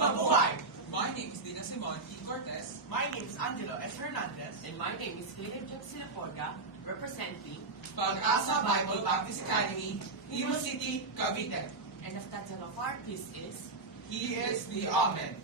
Mabuhay! My name is Dina Simon E. Cortez. My name is Angelo S. Hernandez. And my name is Caleb Jackson Porga, representing Pag-asa Bible Baptist Academy, Imo City, Cavite. and the title of our piece is He is the Amen.